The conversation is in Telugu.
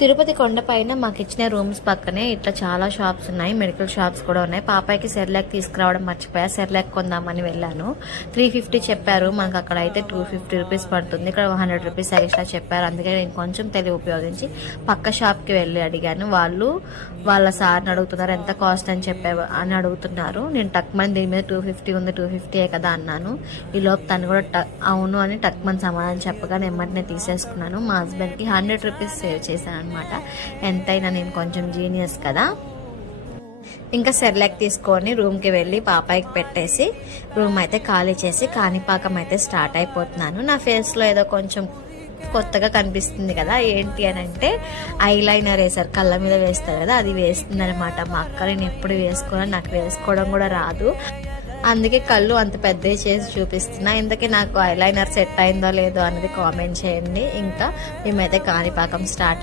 తిరుపతి కొండపైన మాకు ఇచ్చిన రూమ్స్ పక్కనే ఇట్లా చాలా షాప్స్ ఉన్నాయి, మెడికల్ షాప్స్ కూడా ఉన్నాయి. పాపాయికి సెర్లాక్ తీసుకురావడం మర్చిపోయా, సెర్లాక్ కొందామని వెళ్ళాను. 350 చెప్పారు, మనకు అక్కడ అయితే 250 రూపీస్ పడుతుంది. ఇక్కడ 100 రూపీస్ ఎక్స్ట్రా చెప్పారు. అందుకే నేను కొంచెం తెలివి ఉపయోగించి పక్క షాప్కి వెళ్ళి అడిగాను. వాళ్ళు వాళ్ళ సార్ని అడుగుతున్నారు ఎంత కాస్ట్ అని అడుగుతున్నారు. నేను టక్మని దీని మీద 250 ఉంది, 250 కదా అన్నాను. ఈలోపు తను కూడా అవును అని టక్మని సమాధానం చెప్పగా నెమ్మదినే తీసేసుకున్నాను. మా హస్బెండ్కి 100 రూపీస్ సేవ్ చేశాను అనమాట. ఎంతైనా నేను కొంచెం జీనియస్ కదా. ఇంకా సెర్లాక్ తీసుకొని రూమ్కి వెళ్ళి పాపాయికి పెట్టేసి రూమ్ అయితే ఖాళీ చేసి కాణిపాకం అయితే స్టార్ట్ అయిపోతున్నాను. నా ఫేస్లో ఏదో కొంచెం కొత్తగా కనిపిస్తుంది కదా, ఏంటి అని అంటే ఐలైనర్ వేసారు, కళ్ళ మీద వేస్తారు కదా, అది వేస్తుంది అనమాట మా అక్క. నేను ఎప్పుడు వేసుకోవాలి, నాకు వేసుకోవడం కూడా రాదు. అందుకే కళ్ళు అంత పెద్దవి చేసి చూపిస్తున్నా. ఇందుకే నాకు ఐలైనర్ సెట్ అయిందో లేదో అనేది కామెంట్ చేయండి. ఇంకా మేమైతే కాణిపాకం స్టార్ట్